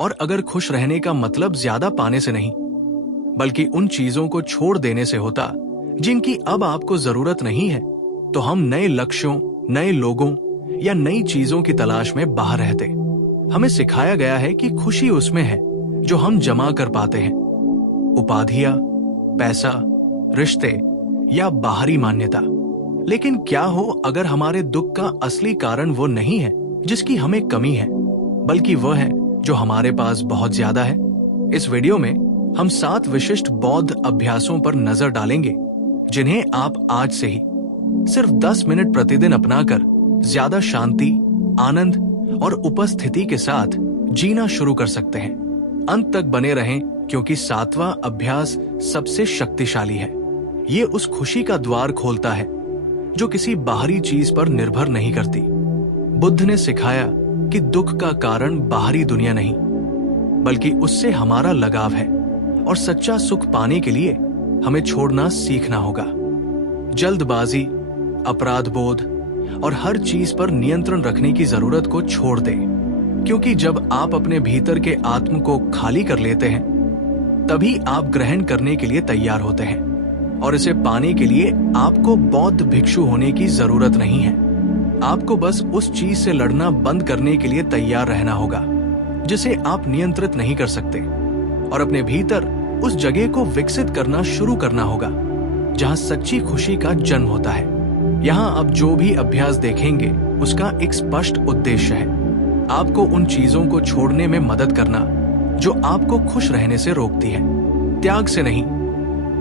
और अगर खुश रहने का मतलब ज्यादा पाने से नहीं, बल्कि उन चीजों को छोड़ देने से होता जिनकी अब आपको जरूरत नहीं है, तो हम नए लक्ष्यों, नए लोगों या नई चीजों की तलाश में बाहर रहते। हमें सिखाया गया है कि खुशी उसमें है जो हम जमा कर पाते हैं, उपाधियां, पैसा, रिश्ते या बाहरी मान्यता। लेकिन क्या हो अगर हमारे दुख का असली कारण वो नहीं है जिसकी हमें कमी है, बल्कि वह है जो हमारे पास बहुत ज्यादा है। इस वीडियो में हम 7 विशिष्ट बौद्ध अभ्यासों पर नजर डालेंगे जिन्हें आप आज से ही सिर्फ 10 मिनट प्रतिदिन अपनाकर ज्यादा शांति, आनंद और उपस्थिति के साथ जीना शुरू कर सकते हैं। अंत तक बने रहें क्योंकि 7वां अभ्यास सबसे शक्तिशाली है। ये उस खुशी का द्वार खोलता है जो किसी बाहरी चीज पर निर्भर नहीं करती। बुद्ध ने सिखाया कि दुख का कारण बाहरी दुनिया नहीं, बल्कि उससे हमारा लगाव है, और सच्चा सुख पाने के लिए हमें छोड़ना सीखना होगा। जल्दबाजी, अपराध बोध और हर चीज पर नियंत्रण रखने की जरूरत को छोड़ दें, क्योंकि जब आप अपने भीतर के आत्म को खाली कर लेते हैं तभी आप ग्रहण करने के लिए तैयार होते हैं। और इसे पाने के लिए आपको बौद्ध भिक्षु होने की जरूरत नहीं है। आपको बस उस चीज से लड़ना बंद करने के लिए तैयार रहना होगा जिसे आप नियंत्रित नहीं कर सकते, और अपने भीतर उस जगह को विकसित करना शुरू करना होगा जहां सच्ची खुशी का जन्म होता है। यहाँ आप जो भी अभ्यास देखेंगे उसका एक स्पष्ट उद्देश्य है, आपको उन चीजों को छोड़ने में मदद करना जो आपको खुश रहने से रोकती है। त्याग से नहीं,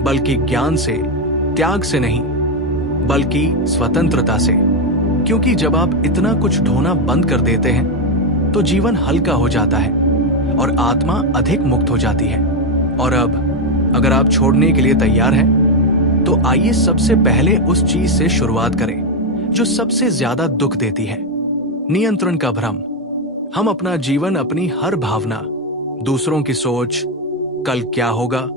बल्कि ज्ञान से। त्याग से नहीं, बल्कि स्वतंत्रता से। क्योंकि जब आप इतना कुछ ढोना बंद कर देते हैं तो जीवन हल्का हो जाता है और आत्मा अधिक मुक्त हो जाती है। और अब अगर आप छोड़ने के लिए तैयार हैं, तो आइए सबसे पहले उस चीज से शुरुआत करें जो सबसे ज्यादा दुख देती है, नियंत्रण का भ्रम। हम अपना जीवन अपनी हर भावना, दूसरों की सोच, कल क्या होगा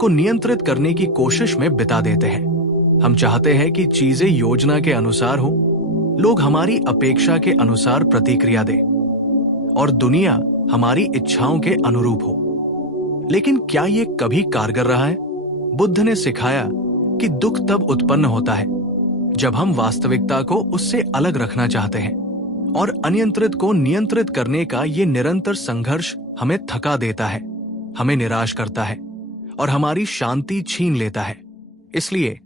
को नियंत्रित करने की कोशिश में बिता देते हैं। हम चाहते हैं कि चीजें योजना के अनुसार हो, लोग हमारी अपेक्षा के अनुसार प्रतिक्रिया दें और दुनिया हमारी इच्छाओं के अनुरूप हो। लेकिन क्या ये कभी कारगर रहा है? बुद्ध ने सिखाया कि दुख तब उत्पन्न होता है जब हम वास्तविकता को उससे अलग रखना चाहते हैं, और अनियंत्रित को नियंत्रित करने का ये निरंतर संघर्ष हमें थका देता है, हमें निराश करता है और हमारी शांति छीन लेता है। इसलिए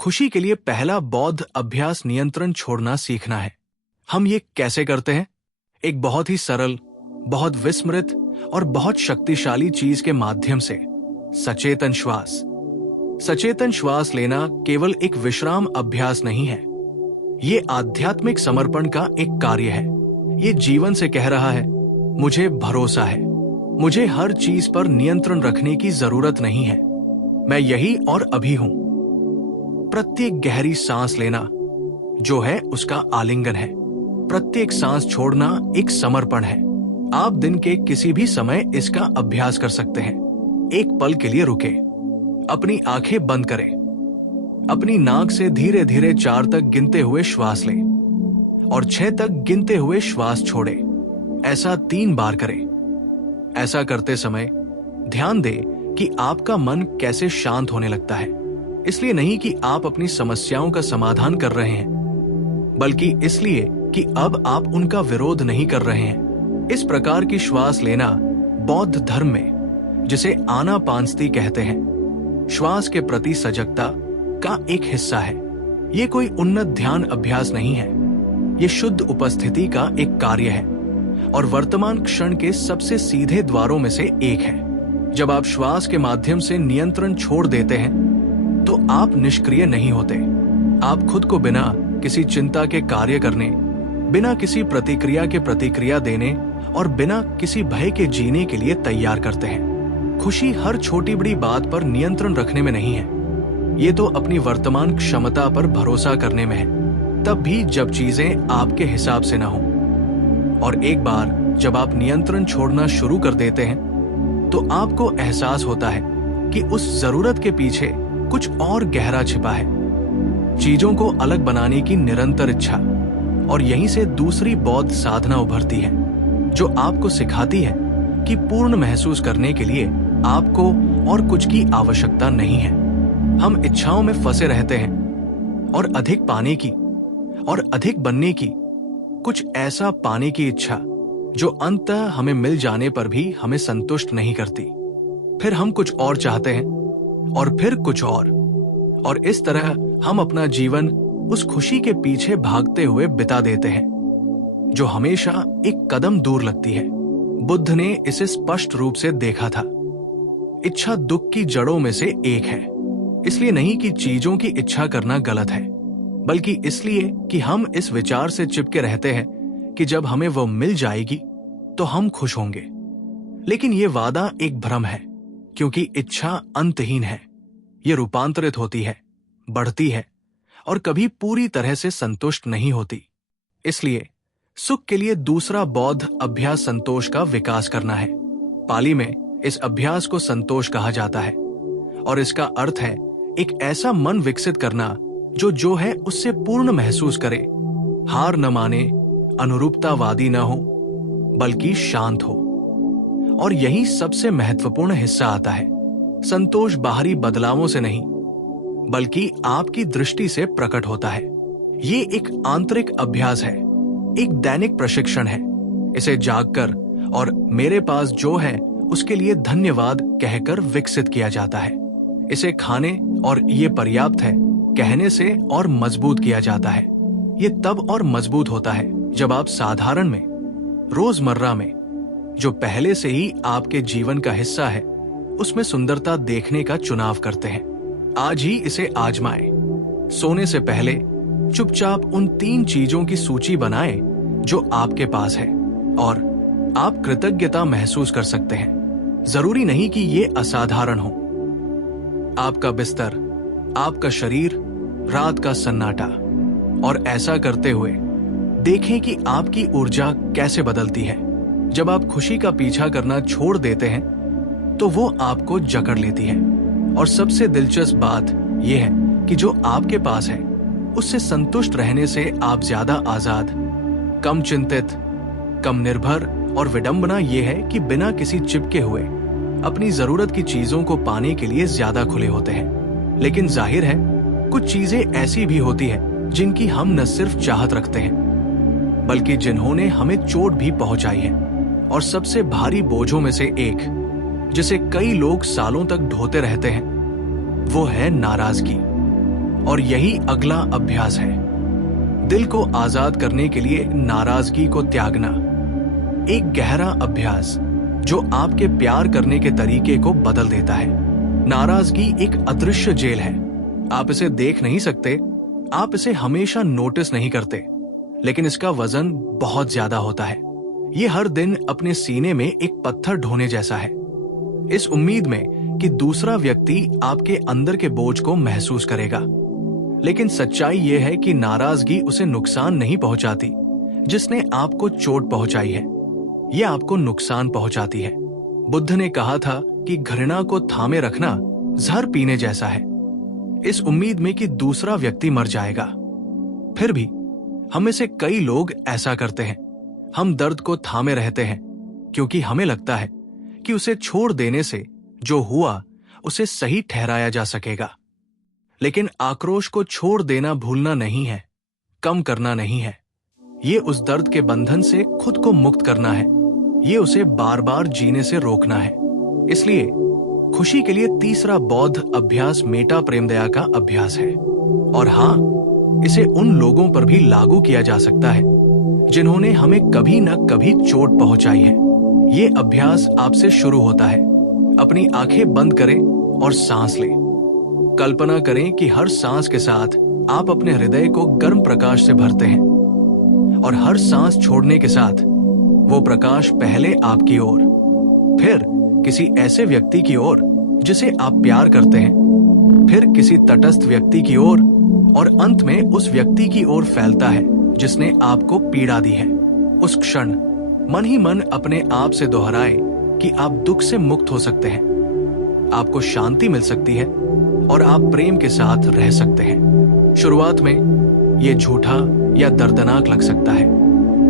खुशी के लिए पहला बौद्ध अभ्यास नियंत्रण छोड़ना सीखना है। हम ये कैसे करते हैं? एक बहुत ही सरल, बहुत विस्मृत और बहुत शक्तिशाली चीज के माध्यम से, सचेतन श्वास। सचेतन श्वास लेना केवल एक विश्राम अभ्यास नहीं है, ये आध्यात्मिक समर्पण का एक कार्य है। ये जीवन से कह रहा है, मुझे भरोसा है, मुझे हर चीज पर नियंत्रण रखने की जरूरत नहीं है, मैं यही और अभी हूं। प्रत्येक गहरी सांस लेना जो है उसका आलिंगन है, प्रत्येक सांस छोड़ना एक समर्पण है। आप दिन के किसी भी समय इसका अभ्यास कर सकते हैं। एक पल के लिए रुके, अपनी आंखें बंद करें, अपनी नाक से धीरे धीरे 4 तक गिनते हुए श्वास लें और 6 तक गिनते हुए श्वास छोड़ें। ऐसा 3 बार करें। ऐसा करते समय ध्यान दें कि आपका मन कैसे शांत होने लगता है। इसलिए नहीं कि आप अपनी समस्याओं का समाधान कर रहे हैं, बल्कि इसलिए कि अब आप उनका विरोध नहीं कर रहे हैं। इस प्रकार की श्वास लेना बौद्ध धर्म में, जिसे आनापानसती कहते हैं, श्वास के प्रति सजगता का एक हिस्सा है। ये कोई उन्नत ध्यान अभ्यास नहीं है, ये शुद्ध उपस्थिति का एक कार्य है और वर्तमान क्षण के सबसे सीधे द्वारों में से एक है। जब आप श्वास के माध्यम से नियंत्रण छोड़ देते हैं तो आप निष्क्रिय नहीं होते। आप खुद को बिना किसी चिंता के कार्य करने, बिना किसी प्रतिक्रिया के प्रतिक्रिया देने और बिना किसी भय के जीने के लिए तैयार करते हैं। खुशी हर छोटी बड़ी बात पर नियंत्रण रखने में नहीं है, ये तो अपनी वर्तमान क्षमता पर भरोसा करने में है, तब भी जब चीजें आपके हिसाब से ना हो। और एक बार जब आप नियंत्रण छोड़ना शुरू कर देते हैं तो आपको एहसास होता है कि उस जरूरत के पीछे कुछ और गहरा छिपा है, चीजों को अलग बनाने की निरंतर इच्छा। और यहीं से दूसरी बौद्ध साधना उभरती है जो आपको सिखाती है कि पूर्ण महसूस करने के लिए आपको और कुछ की आवश्यकता नहीं है। हम इच्छाओं में फंसे रहते हैं और अधिक पाने की और अधिक बनने की, कुछ ऐसा पाने की इच्छा जो अंततः हमें मिल जाने पर भी हमें संतुष्ट नहीं करती। फिर हम कुछ और चाहते हैं और फिर कुछ और इस तरह हम अपना जीवन उस खुशी के पीछे भागते हुए बिता देते हैं जो हमेशा एक कदम दूर लगती है। बुद्ध ने इसे स्पष्ट रूप से देखा था। इच्छा दुख की जड़ों में से एक है। इसलिए नहीं कि चीजों की इच्छा करना गलत है, बल्कि इसलिए कि हम इस विचार से चिपके रहते हैं कि जब हमें वो मिल जाएगी तो हम खुश होंगे। लेकिन ये वादा एक भ्रम है, क्योंकि इच्छा अंतहीन है। ये रूपांतरित होती है, बढ़ती है और कभी पूरी तरह से संतुष्ट नहीं होती। इसलिए सुख के लिए दूसरा बौद्ध अभ्यास संतोष का विकास करना है। पाली में इस अभ्यास को संतोष कहा जाता है और इसका अर्थ है एक ऐसा मन विकसित करना जो है उससे पूर्ण महसूस करे, हार न माने, अनुरूपतावादी न हो, बल्कि शांत हो। और यही सबसे महत्वपूर्ण हिस्सा आता है। संतोष बाहरी बदलावों से नहीं, बल्कि आपकी दृष्टि से प्रकट होता है। ये एक आंतरिक अभ्यास है, एक दैनिक प्रशिक्षण है। इसे जागकर और मेरे पास जो है उसके लिए धन्यवाद कहकर विकसित किया जाता है। इसे खाने और ये पर्याप्त है कहने से और मजबूत किया जाता है। ये तब और मजबूत होता है जब आप साधारण में, रोजमर्रा में, जो पहले से ही आपके जीवन का हिस्सा है, उसमें सुंदरता देखने का चुनाव करते हैं। आज ही इसे आजमाएं। सोने से पहले चुपचाप उन 3 चीजों की सूची बनाएं जो आपके पास है और आप कृतज्ञता महसूस कर सकते हैं। जरूरी नहीं कि ये असाधारण हो। आपका बिस्तर, आपका शरीर, रात का सन्नाटा। और ऐसा करते हुए देखें कि आपकी ऊर्जा कैसे बदलती है। जब आप खुशी का पीछा करना छोड़ देते हैं तो वो आपको जकड़ लेती है। और सबसे दिलचस्प बात यह है कि जो आपके पास है उससे संतुष्ट रहने से आप ज्यादा आजाद, कम चिंतित, कम निर्भर और विडंबना यह है कि बिना किसी चिपके हुए अपनी जरूरत की चीजों को पाने के लिए ज्यादा खुले होते हैं। लेकिन जाहिर है कुछ चीजें ऐसी भी होती है जिनकी हम न सिर्फ चाहत रखते हैं, बल्कि जिन्होंने हमें चोट भी पहुंचाई है। और सबसे भारी बोझों में से एक, जिसे कई लोग सालों तक ढोते रहते हैं, वो है नाराजगी। और यही अगला अभ्यास है, दिल को आजाद करने के लिए नाराजगी को त्यागना। एक गहरा अभ्यास जो आपके प्यार करने के तरीके को बदल देता है। नाराजगी एक अदृश्य जेल है। आप इसे देख नहीं सकते, आप इसे हमेशा नोटिस नहीं करते, लेकिन इसका वजन बहुत ज्यादा होता है। ये हर दिन अपने सीने में एक पत्थर ढोने जैसा है, इस उम्मीद में कि दूसरा व्यक्ति आपके अंदर के बोझ को महसूस करेगा। लेकिन सच्चाई यह है कि नाराजगी उसे नुकसान नहीं पहुंचाती जिसने आपको चोट पहुंचाई है, यह आपको नुकसान पहुंचाती है। बुद्ध ने कहा था कि घृणा को थामे रखना जहर पीने जैसा है, इस उम्मीद में कि दूसरा व्यक्ति मर जाएगा। फिर भी हम में से कई लोग ऐसा करते हैं। हम दर्द को थामे रहते हैं क्योंकि हमें लगता है कि उसे छोड़ देने से जो हुआ उसे सही ठहराया जा सकेगा। लेकिन आक्रोश को छोड़ देना भूलना नहीं है, कम करना नहीं है। ये उस दर्द के बंधन से खुद को मुक्त करना है, ये उसे बार बार जीने से रोकना है। इसलिए खुशी के लिए तीसरा बौद्ध अभ्यास मेटा प्रेम दया का अभ्यास है। और हाँ, इसे उन लोगों पर भी लागू किया जा सकता है जिन्होंने हमें कभी न कभी चोट पहुंचाई है। ये अभ्यास आपसे शुरू होता है। अपनी आंखें बंद करें और सांस लें। कल्पना करें कि हर सांस के साथ आप अपने हृदय को गर्म प्रकाश से भरते हैं और हर सांस छोड़ने के साथ वो प्रकाश पहले आपकी ओर, फिर किसी ऐसे व्यक्ति की ओर जिसे आप प्यार करते हैं, फिर किसी तटस्थ व्यक्ति की ओर और अंत में उस व्यक्ति की ओर फैलता है जिसने आपको पीड़ा दी है। उस क्षण मन ही मन अपने आप से दोहराए कि आप दुख से मुक्त हो सकते हैं, आपको शांति मिल सकती है और आप प्रेम के साथ रह सकते हैं। शुरुआत में ये झूठा या दर्दनाक लग सकता है,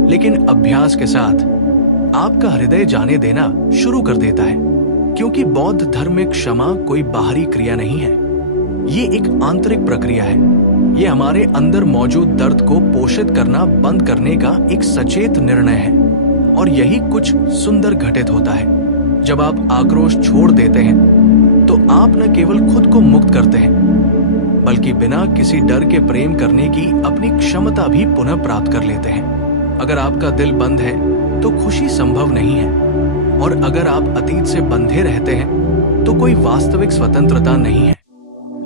लेकिन अभ्यास के साथ आपका हृदय जाने देना शुरू कर देता है, क्योंकि बौद्ध धर्म में क्षमा कोई बाहरी क्रिया नहीं है, ये एक आंतरिक प्रक्रिया है। ये हमारे अंदर मौजूद दर्द को पोषित करना बंद करने का एक सचेत निर्णय है। और यही कुछ सुंदर घटित होता है। जब आप आक्रोश छोड़ देते हैं तो आप न केवल खुद को मुक्त करते हैं, बल्कि बिना किसी डर के प्रेम करने की अपनी क्षमता भी पुनः प्राप्त कर लेते हैं। अगर आपका दिल बंद है तो खुशी संभव नहीं है, और अगर आप अतीत से बंधे रहते हैं तो कोई वास्तविक स्वतंत्रता नहीं है।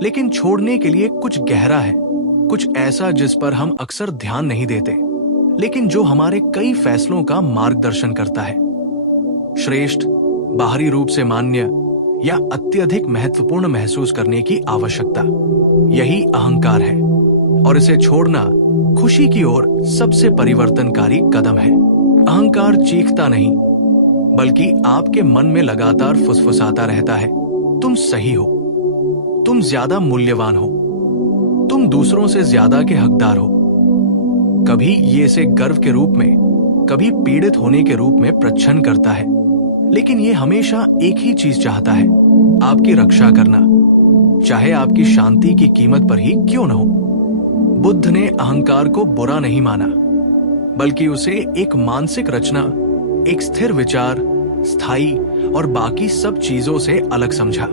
लेकिन छोड़ने के लिए कुछ गहरा है, कुछ ऐसा जिस पर हम अक्सर ध्यान नहीं देते, लेकिन जो हमारे कई फैसलों का मार्गदर्शन करता है। श्रेष्ठ, बाहरी रूप से मान्य या अत्यधिक महत्वपूर्ण महसूस करने की आवश्यकता, यही अहंकार है, और इसे छोड़ना खुशी की ओर सबसे परिवर्तनकारी कदम है। अहंकार चीखता नहीं, बल्कि आपके मन में लगातार फुसफुसाता रहता है, तुम सही हो, तुम ज्यादा मूल्यवान हो, तुम दूसरों से ज्यादा के हकदार हो। कभी ये इसे गर्व के रूप में, कभी पीड़ित होने के रूप में प्रच्छन्न करता है, लेकिन ये हमेशा एक ही चीज चाहता है, आपकी रक्षा करना, चाहे आपकी शांति की कीमत पर ही क्यों न हो। बुद्ध ने अहंकार को बुरा नहीं माना, बल्कि उसे एक मानसिक रचना, एक स्थिर विचार, स्थायी और बाकी सब चीजों से अलग समझा।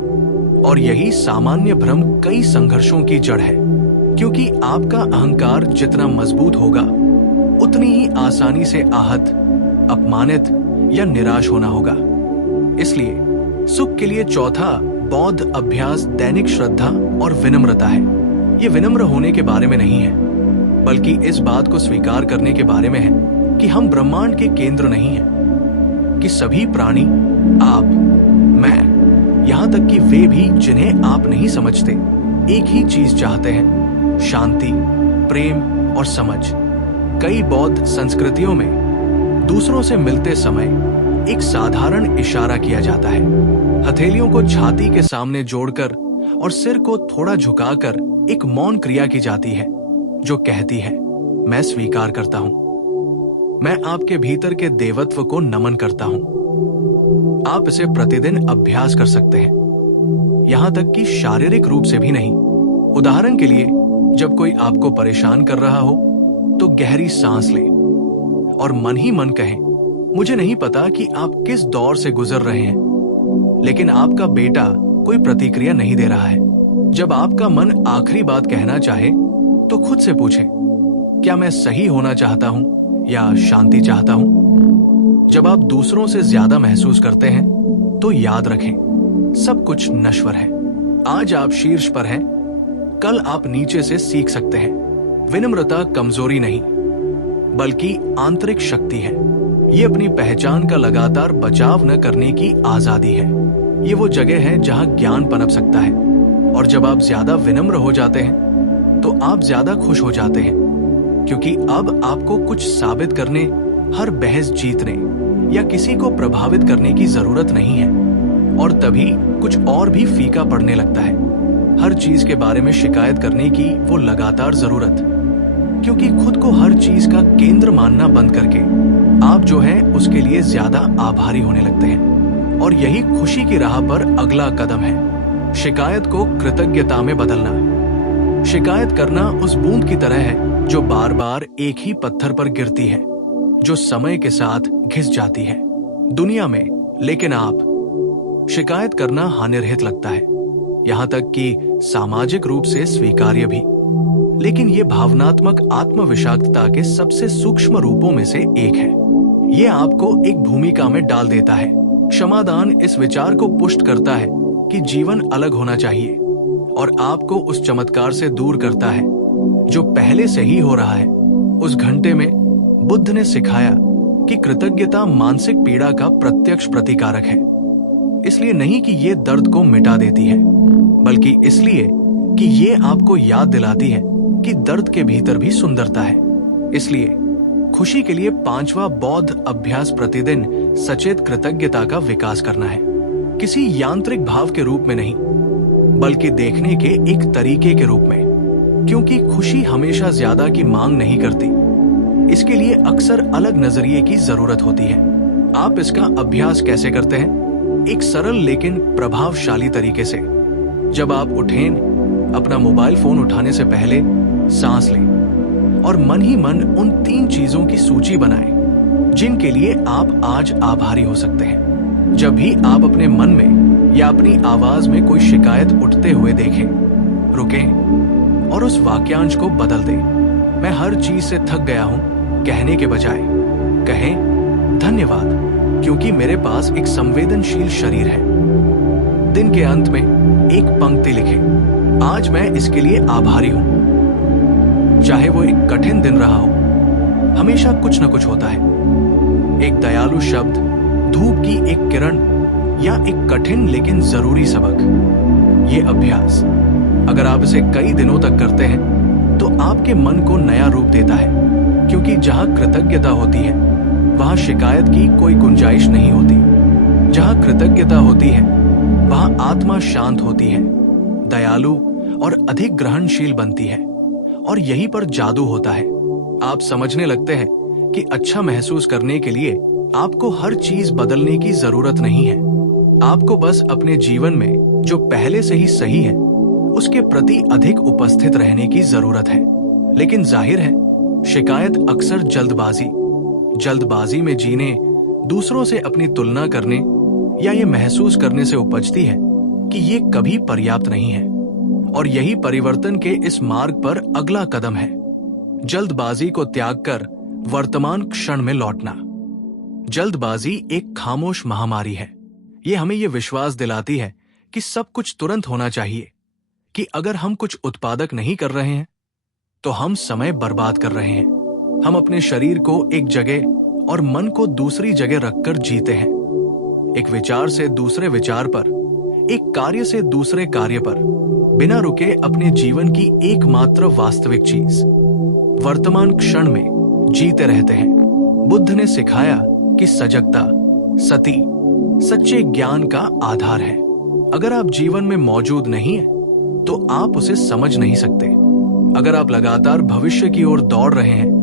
और यही सामान्य भ्रम कई संघर्षों की जड़ है, क्योंकि आपका अहंकार जितना मजबूत होगा, उतनी ही आसानी से आहत, अपमानित या निराश होना होगा। इसलिए सुख के लिए चौथा बौद्ध अभ्यास दैनिक श्रद्धा और विनम्रता है। ये विनम्र होने के बारे में नहीं है, बल्कि इस बात को स्वीकार करने के बारे में है कि हम ब्रह्मांड के केंद्र नहीं हैं, कि सभी प्राणी, आप, मैं, यहां तक कि वे भी जिन्हें आप नहीं समझते, एक ही चीज चाहते हैं, शांति, प्रेम और समझ। कई बौद्ध संस्कृतियों में दूसरों से मिलते समय एक साधारण इशारा किया जाता है। हथेलियों को छाती के सामने जोड़कर और सिर को थोड़ा झुकाकर एक मौन क्रिया की जाती है, जो कहती है, मैं स्वीकार करता हूं, मैं आपके भीतर के देवत्व को नमन करता हूं। आप इसे प्रतिदिन अभ्यास कर सकते हैं, यहां तक कि शारीरिक रूप से भी नहीं। उदाहरण के लिए, जब कोई आपको परेशान कर रहा हो तो गहरी सांस लें और मन ही मन कहें, मुझे नहीं पता कि आप किस दौर से गुजर रहे हैं, लेकिन आपका बेटा कोई प्रतिक्रिया नहीं दे रहा है। जब आपका मन आखिरी बात कहना चाहे तो खुद से पूछें, क्या मैं सही होना चाहता हूं या शांति चाहता हूं? जब आप दूसरों से ज्यादा महसूस करते हैं तो याद रखें, सब कुछ नश्वर है। आज आप शीर्ष पर हैं, कल आप नीचे से सीख सकते हैं। विनम्रता कमजोरी नहीं, बल्कि आंतरिक शक्ति है। ये अपनी पहचान का लगातार बचाव न करने की आजादी है। ये वो जगह है जहां ज्ञान पनप सकता है। और जब आप ज्यादा विनम्र हो जाते हैं तो आप ज्यादा खुश हो जाते हैं, क्योंकि अब आपको कुछ साबित करने, हर बहस जीतने या किसी को प्रभावित करने की जरूरत नहीं है। और तभी कुछ और भी फीका पड़ने लगता है, हर चीज के बारे में शिकायत करने की वो लगातार जरूरत, क्योंकि खुद को हर चीज का केंद्र मानना बंद करके आप जो है उसके लिए ज्यादा आभारी होने लगते हैं। और यही खुशी की राह पर अगला कदम है, शिकायत को कृतज्ञता में बदलना। शिकायत करना उस बूंद की तरह है जो बार बार एक ही पत्थर पर गिरती है, जो समय के साथ घिस जाती है दुनिया में। लेकिन आप शिकायत करना हानिरहित लगता है, यहां तक कि सामाजिक रूप से स्वीकार्य भी। लेकिन ये भावनात्मक आत्मविषाक्तता के सबसे सूक्ष्म रूपों में से एक है। ये आपको एक भूमिका में डाल देता है। क्षमादान इस विचार को पुष्ट करता है कि जीवन अलग होना चाहिए, और आपको उस चमत्कार से दूर करता है जो पहले से ही हो रहा है। उस घंटे में बुद्ध ने सिखाया कि कृतज्ञता मानसिक पीड़ा का प्रत्यक्ष प्रतिकारक है। इसलिए नहीं कि ये दर्द को मिटा देती है, बल्कि इसलिए कि ये आपको याद दिलाती है कि दर्द के भीतर भी सुंदरता है। इसलिए खुशी के लिए पांचवा बौद्ध अभ्यास प्रतिदिन सचेत कृतज्ञता का विकास करना है, किसी यांत्रिक भाव के रूप में नहीं, बल्कि देखने के एक तरीके के रूप में। क्योंकि खुशी हमेशा ज्यादा की मांग नहीं करती, इसके लिए अक्सर अलग नजरिए की जरूरत होती है। आप इसका अभ्यास कैसे करते हैं? एक सरल लेकिन प्रभावशाली तरीके से। जब आप उठें, अपना मोबाइल फोन उठाने से पहले सांस लें और मन ही मन उन 3 चीजों की सूची बनाएं जिनके लिए आप आज आभारी हो सकते हैं। जब भी आप अपने मन में या अपनी आवाज में कोई शिकायत उठते हुए देखें, रुकें और उस वाक्यांश को बदल दें। मैं हर चीज से थक गया हूं कहने के बजाय कहें धन्यवाद, क्योंकि मेरे पास एक संवेदनशील शरीर है। दिन के अंत में एक पंक्ति लिखें, आज मैं इसके लिए आभारी हूं। चाहे वो एक कठिन दिन रहा हो, हमेशा कुछ न कुछ होता है। एक दयालु शब्द, धूप की एक किरण या एक कठिन लेकिन जरूरी सबक। ये अभ्यास अगर आप इसे कई दिनों तक करते हैं तो आपके मन को नया रूप देता है, क्योंकि जहां कृतज्ञता होती है वहां शिकायत की कोई गुंजाइश नहीं होती। जहां कृतज्ञता होती है वहां आत्मा शांत होती है, दयालु और अधिक ग्रहणशील बनती है, और यहीं पर जादू होता है। आप समझने लगते हैं कि अच्छा महसूस करने के लिए आपको हर चीज बदलने की जरूरत नहीं है। आपको बस अपने जीवन में जो पहले से ही सही है उसके प्रति अधिक उपस्थित रहने की जरूरत है। लेकिन जाहिर है, शिकायत अक्सर जल्दबाजी में जीने, दूसरों से अपनी तुलना करने या ये महसूस करने से उपजती है कि ये कभी पर्याप्त नहीं है। और यही परिवर्तन के इस मार्ग पर अगला कदम है, जल्दबाजी को त्याग कर वर्तमान क्षण में लौटना। जल्दबाजी एक खामोश महामारी है। ये हमें ये विश्वास दिलाती है कि सब कुछ तुरंत होना चाहिए, कि अगर हम कुछ उत्पादक नहीं कर रहे हैं तो हम समय बर्बाद कर रहे हैं। हम अपने शरीर को एक जगह और मन को दूसरी जगह रखकर जीते हैं। एक विचार से दूसरे विचार पर, एक कार्य से दूसरे कार्य पर, बिना रुके अपने जीवन की एकमात्र वास्तविक चीज वर्तमान क्षण में जीते रहते हैं। बुद्ध ने सिखाया कि सजगता, सती सच्चे ज्ञान का आधार है। अगर आप जीवन में मौजूद नहीं है तो आप उसे समझ नहीं सकते। अगर आप लगातार भविष्य की ओर दौड़ रहे हैं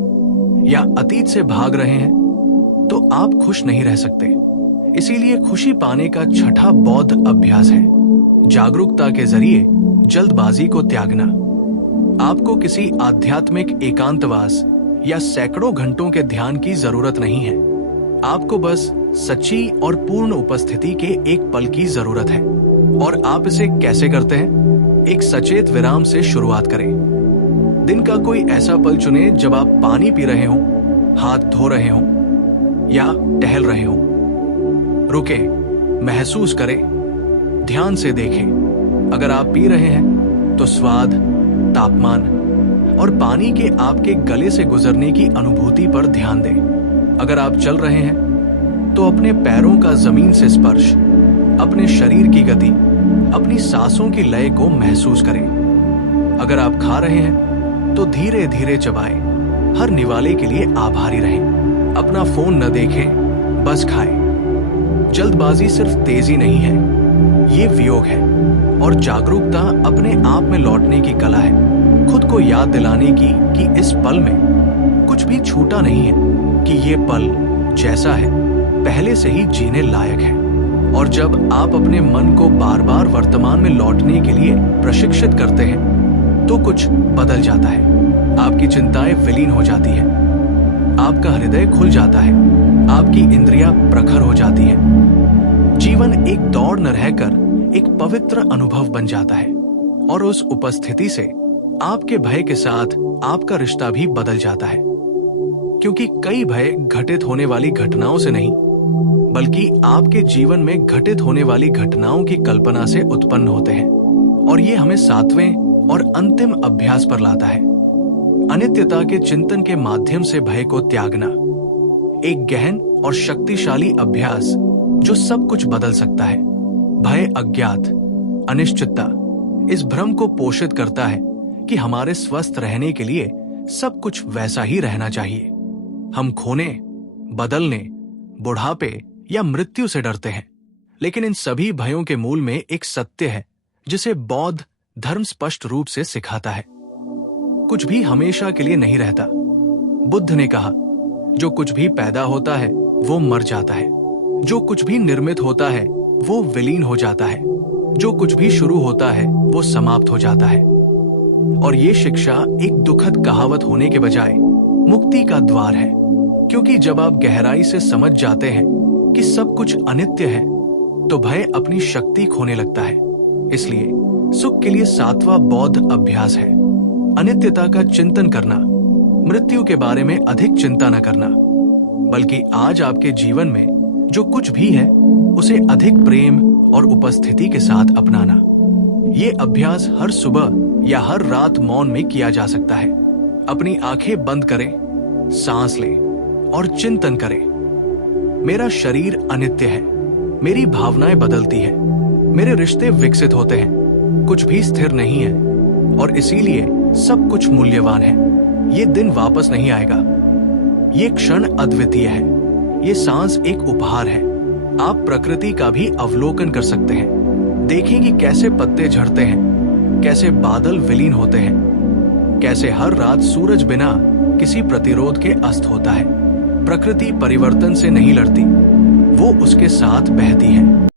या अतीत से भाग रहे हैं तो आप खुश नहीं रह सकते। इसीलिए खुशी पाने का छठा बौद्ध अभ्यास है जागरूकता के जरिए जल्दबाजी को त्यागना। आपको किसी आध्यात्मिक एकांतवास या सैकड़ों घंटों के ध्यान की जरूरत नहीं है। आपको बस सच्ची और पूर्ण उपस्थिति के एक पल की जरूरत है। और आप इसे कैसे करते हैं? एक सचेत विराम से शुरुआत करें। दिन का कोई ऐसा पल चुनें जब आप पानी पी रहे हो, हाथ धो रहे हो या टहल रहे हो। रुके, महसूस करें, ध्यान से देखें। अगर आप पी रहे हैं तो स्वाद, तापमान और पानी के आपके गले से गुजरने की अनुभूति पर ध्यान दें। अगर आप चल रहे हैं तो अपने पैरों का जमीन से स्पर्श, अपने शरीर की गति, अपनी सांसों की लय को महसूस करें। अगर आप खा रहे हैं तो धीरे धीरे चबाएं। हर निवाले के लिए आभारी रहें। अपना फोन न देखें, बस खाएं। जल्दबाजी सिर्फ तेजी नहीं है, ये वियोग है। और जागरूकता अपने आप में लौटने की कला है। खुद को याद दिलाने की कि इस पल में कुछ भी छूटा नहीं है, कि ये पल जैसा है पहले से ही जीने लायक है। और जब आप अपने मन को बार बार वर्तमान में लौटने के लिए प्रशिक्षित करते हैं तो कुछ बदल जाता है। आपकी चिंताएं विलीन हो जाती है, आपका हृदय खुल जाता है, आपकी इंद्रियां प्रखर हो जाती है। जीवन एक दौड़ न रहकर एक पवित्र अनुभव बन जाता है। और उस उपस्थिति से आपके भय के साथ आपका रिश्ता भी बदल जाता है, क्योंकि कई भय घटित होने वाली घटनाओं से नहीं, बल्कि आपके जीवन में घटित होने वाली घटनाओं की कल्पना से उत्पन्न होते हैं। और ये हमें 7वें और अंतिम अभ्यास पर लाता है, अनित्यता के चिंतन के माध्यम से भय को त्यागना। एक गहन और शक्तिशाली अभ्यास जो सब कुछ बदल सकता है। भय अज्ञात, अनिश्चितता इस भ्रम को पोषित करता है कि हमारे स्वस्थ रहने के लिए सब कुछ वैसा ही रहना चाहिए। हम खोने, बदलने, बुढ़ापे या मृत्यु से डरते हैं। लेकिन इन सभी भयों के मूल में एक सत्य है जिसे बौद्ध धर्म स्पष्ट रूप से सिखाता है। कुछ भी हमेशा के लिए नहीं रहता। बुद्ध ने कहा, जो कुछ भी पैदा होता है वो मर जाता है, जो कुछ भी निर्मित होता है वो विलीन हो जाता है, जो कुछ भी शुरू होता है वो समाप्त हो जाता है। और ये शिक्षा एक दुखद कहावत होने के बजाय मुक्ति का द्वार है, क्योंकि जब आप गहराई से समझ जाते हैं कि सब कुछ अनित्य है तो भय अपनी शक्ति खोने लगता है। इसलिए सुख के लिए 7वां बौद्ध अभ्यास है अनित्यता का चिंतन करना, मृत्यु के बारे में अधिक चिंता न करना, बल्कि आज आपके जीवन में जो कुछ भी है उसे अधिक प्रेम और उपस्थिति के साथ अपनाना। ये अभ्यास हर सुबह या हर रात मौन में किया जा सकता है। अपनी आंखें बंद करें, सांस लें और चिंतन करें। मेरा शरीर अनित्य है, मेरी भावनाएं बदलती है, मेरे रिश्ते विकसित होते हैं, कुछ भी स्थिर नहीं है और इसीलिए सब कुछ मूल्यवान है। ये दिन वापस नहीं आएगा, ये क्षण अद्वितीय है, ये सांस एक उपहार है। आप प्रकृति का भी अवलोकन कर सकते हैं। देखें कि कैसे पत्ते झड़ते हैं, कैसे बादल विलीन होते हैं, कैसे हर रात सूरज बिना किसी प्रतिरोध के अस्त होता है। प्रकृति परिवर्तन से नहीं लड़ती, वो उसके साथ बहती है।